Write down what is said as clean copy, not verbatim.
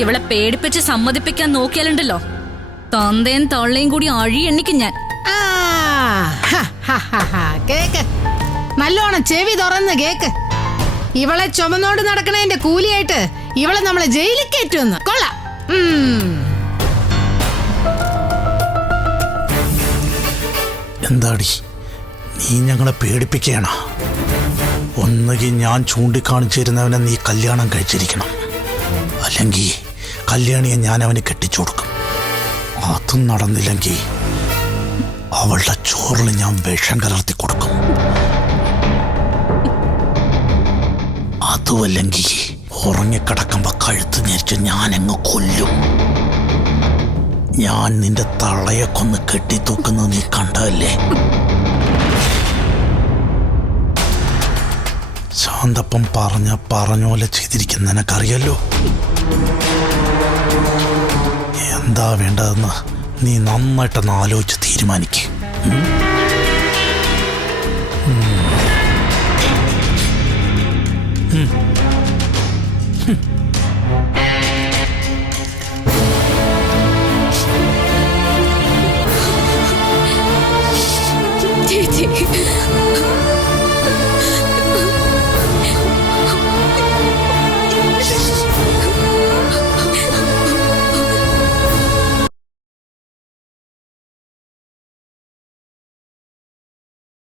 ഇവളെ പേടിപ്പിച്ച് സമ്മതിപ്പിക്കാൻ നോക്കിയാലുണ്ടല്ലോ തന്തയും തള്ളയും കൂടി അഴി എണ്ണിക്കും ഞാൻ. കേക്ക്, നല്ലോണം ചെവി തുറന്ന് കേക്ക്. ഇവളെ ചുമന്നോണ്ട് നടക്കണതിന്റെ കൂലിയായിട്ട് ഇവളെ നമ്മളെ ജയിലിൽ കയറ്റുമെന്ന്. കൊള്ളാം. എന്താടി നീ ഞങ്ങളെ പേടിപ്പിക്കുകയാണ്? ഒന്നുകിൽ ഞാൻ ചൂണ്ടിക്കാണിച്ചിരുന്നവനെ നീ കല്യാണം കഴിച്ചിരിക്കണം, അല്ലെങ്കിൽ കല്യാണിയെ ഞാൻ അവന് കെട്ടിച്ചു കൊടുക്കും. അതും നടന്നില്ലെങ്കിൽ അവളുടെ ചോറിൽ ഞാൻ വിഷം കലർത്തി കൊടുക്കും. അതുമല്ലെങ്കിൽ ഉറങ്ങിക്കിടക്കുമ്പോ കഴുത്ത് ഞെരിച്ച് ഞാനങ്ങ് കൊല്ലും. ഞാൻ നിന്റെ തള്ളയെ കൊന്ന് കെട്ടിത്തൂക്കുന്നത് നീ കണ്ടതല്ലേ? ശാന്തപ്പം പറഞ്ഞ പോലെ ചെയ്തിരിക്കുന്ന നിനക്കറിയല്ലോ. എന്താ വേണ്ടതെന്ന് നീ നന്നായിട്ടൊന്ന് ആലോചിച്ച് തീരുമാനിക്ക്.